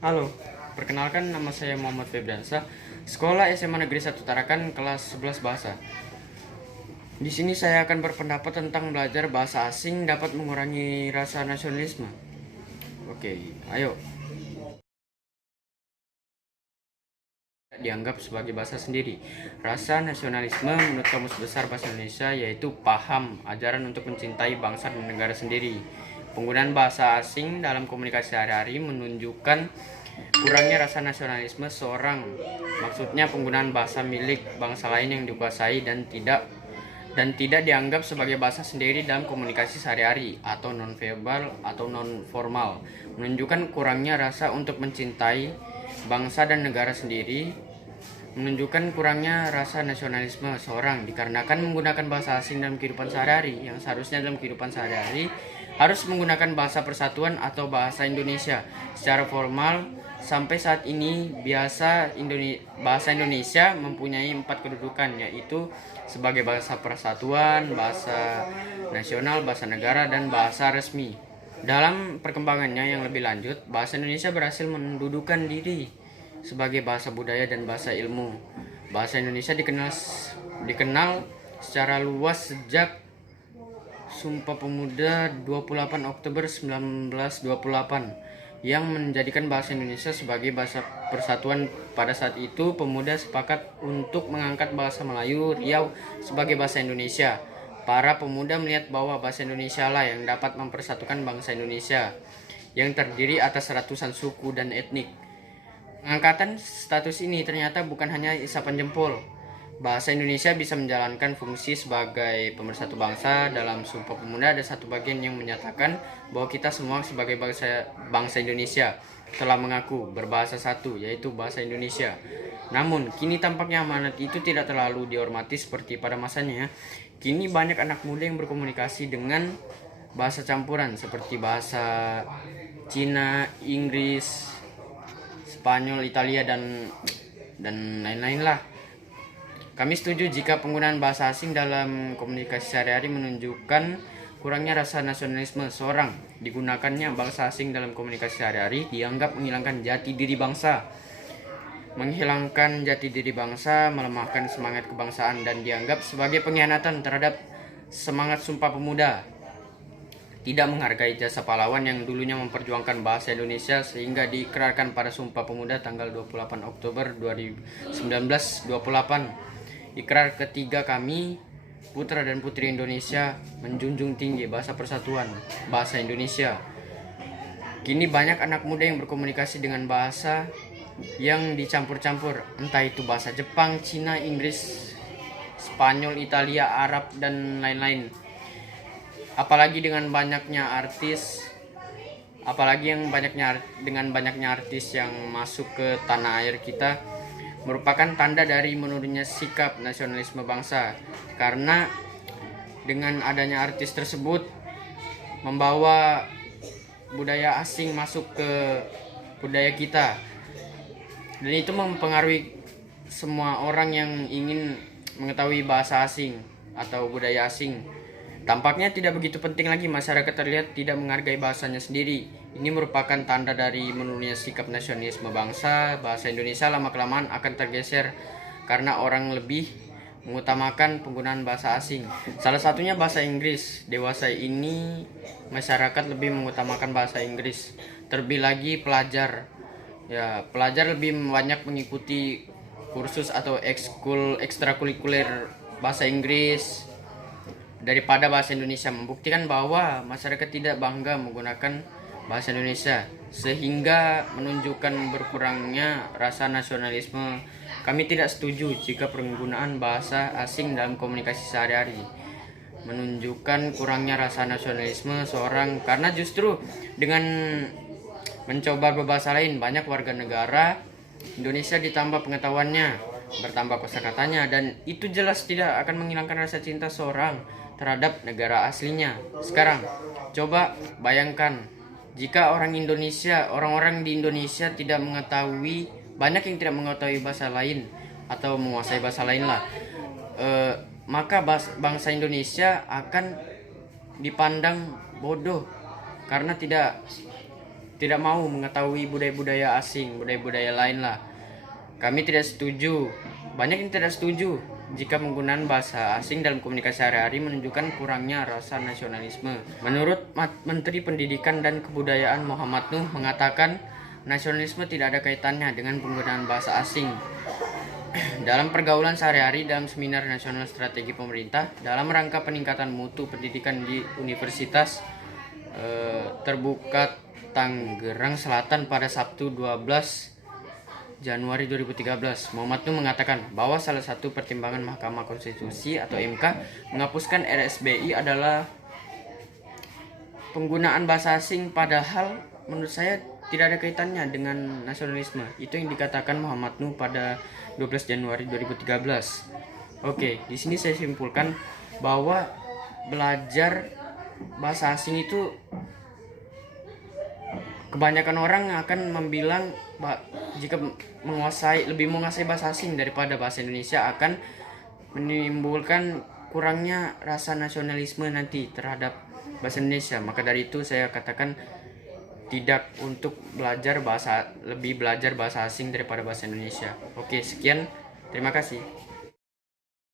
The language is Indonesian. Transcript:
Halo, perkenalkan nama saya Muhammad Febriansyah, Sekolah SMA Negeri 1 Tarakan, kelas 11 Bahasa. Di sini saya akan berpendapat tentang belajar bahasa asing dapat mengurangi rasa nasionalisme. Oke, ayo. Dianggap sebagai bahasa sendiri. Rasa nasionalisme menurut Kamus Besar Bahasa Indonesia yaitu paham, ajaran untuk mencintai bangsa dan negara sendiri. Penggunaan bahasa asing dalam komunikasi sehari-hari menunjukkan kurangnya rasa nasionalisme seorang. Maksudnya penggunaan bahasa milik bangsa lain yang dikuasai dan tidak dianggap sebagai bahasa sendiri dalam komunikasi sehari-hari atau non-verbal atau non-formal, menunjukkan kurangnya rasa untuk mencintai bangsa dan negara sendiri, menunjukkan kurangnya rasa nasionalisme seorang dikarenakan menggunakan bahasa asing dalam kehidupan sehari-hari yang seharusnya dalam kehidupan sehari-hari harus menggunakan bahasa persatuan atau bahasa Indonesia secara formal. Sampai saat ini bahasa Indonesia mempunyai 4 kedudukan, yaitu sebagai bahasa persatuan, bahasa nasional, bahasa negara, dan bahasa resmi. Dalam perkembangannya yang lebih lanjut, bahasa Indonesia berhasil mendudukan diri sebagai bahasa budaya dan bahasa ilmu. Bahasa Indonesia dikenal secara luas sejak Sumpah Pemuda 28 Oktober 1928 yang menjadikan bahasa Indonesia sebagai bahasa persatuan. Pada saat itu, pemuda sepakat untuk mengangkat bahasa Melayu Riau sebagai bahasa Indonesia. Para pemuda melihat bahwa bahasa Indonesia lah yang dapat mempersatukan bangsa Indonesia yang terdiri atas ratusan suku dan etnik. Pengangkatan status ini ternyata bukan hanya isapan jempol. Bahasa Indonesia bisa menjalankan fungsi sebagai pemersatu bangsa. Dalam Sumpah Pemuda ada satu bagian yang menyatakan bahwa kita semua sebagai bangsa Indonesia telah mengaku berbahasa satu, yaitu bahasa Indonesia. Namun, kini tampaknya amanat itu tidak terlalu dihormati seperti pada masanya. Kini banyak anak muda yang berkomunikasi dengan bahasa campuran seperti bahasa Cina, Inggris, Spanyol, Italia, dan lain-lain lah. Kami setuju jika penggunaan bahasa asing dalam komunikasi sehari-hari menunjukkan kurangnya rasa nasionalisme seorang. Digunakannya bahasa asing dalam komunikasi sehari-hari dianggap menghilangkan jati diri bangsa. Menghilangkan jati diri bangsa, melemahkan semangat kebangsaan, dan dianggap sebagai pengkhianatan terhadap semangat Sumpah Pemuda. Tidak menghargai jasa pahlawan yang dulunya memperjuangkan bahasa Indonesia sehingga diikrarkan pada Sumpah Pemuda tanggal 28 Oktober 1928. Ikrar ketiga kami, putra dan putri Indonesia, menjunjung tinggi bahasa persatuan, bahasa Indonesia. Kini banyak anak muda yang berkomunikasi dengan bahasa yang dicampur-campur, entah itu bahasa Jepang, Cina, Inggris, Spanyol, Italia, Arab, dan lain-lain. Apalagi dengan banyaknya artis yang masuk ke tanah air kita, merupakan tanda dari menurunnya sikap nasionalisme bangsa, karena dengan adanya artis tersebut membawa budaya asing masuk ke budaya kita, dan itu mempengaruhi semua orang yang ingin mengetahui bahasa asing atau budaya asing. Tampaknya tidak begitu penting lagi masyarakat terlihat tidak menghargai bahasanya sendiri. Ini merupakan tanda dari menurunnya sikap nasionalisme bangsa. Bahasa Indonesia lama-kelamaan akan tergeser karena orang lebih mengutamakan penggunaan bahasa asing. Salah satunya bahasa Inggris. Dewasa ini masyarakat lebih mengutamakan bahasa Inggris. Terlebih lagi pelajar. Ya, pelajar lebih banyak mengikuti kursus atau ekstrakurikuler bahasa Inggris daripada bahasa Indonesia, membuktikan bahwa masyarakat tidak bangga menggunakan bahasa Indonesia sehingga menunjukkan berkurangnya rasa nasionalisme. Kami tidak setuju jika penggunaan bahasa asing dalam komunikasi sehari-hari menunjukkan kurangnya rasa nasionalisme seorang, karena justru dengan mencoba berbahasa lain banyak warga negara Indonesia ditambah pengetahuannya, bertambah kosakatanya, dan itu jelas tidak akan menghilangkan rasa cinta seorang terhadap negara aslinya. Sekarang coba bayangkan jika orang-orang di Indonesia tidak mengetahui, banyak yang tidak mengetahui bahasa lain atau menguasai bahasa lain lah, maka bangsa Indonesia akan dipandang bodoh karena tidak tidak mau mengetahui budaya-budaya asing, budaya-budaya lain lah. Kami tidak setuju. Banyak yang tidak setuju jika penggunaan bahasa asing dalam komunikasi sehari-hari menunjukkan kurangnya rasa nasionalisme. Menurut Menteri Pendidikan dan Kebudayaan Muhammad Nuh mengatakan nasionalisme tidak ada kaitannya dengan penggunaan bahasa asing. Dalam pergaulan sehari-hari dalam seminar nasional strategi pemerintah dalam rangka peningkatan mutu pendidikan di Universitas Terbuka Tangerang Selatan pada Sabtu 12 Januari 2013, Muhammad Nuh mengatakan bahwa salah satu pertimbangan Mahkamah Konstitusi atau MK menghapuskan RSBI adalah penggunaan bahasa asing, padahal menurut saya tidak ada kaitannya dengan nasionalisme. Itu yang dikatakan Muhammad Nuh pada 12 Januari 2013. Oke, di sini saya simpulkan bahwa belajar bahasa asing itu kebanyakan orang akan membilang jika lebih menguasai bahasa asing daripada bahasa Indonesia akan menimbulkan kurangnya rasa nasionalisme nanti terhadap bahasa Indonesia. Maka dari itu saya katakan tidak untuk lebih belajar bahasa asing daripada bahasa Indonesia. Oke, sekian. Terima kasih.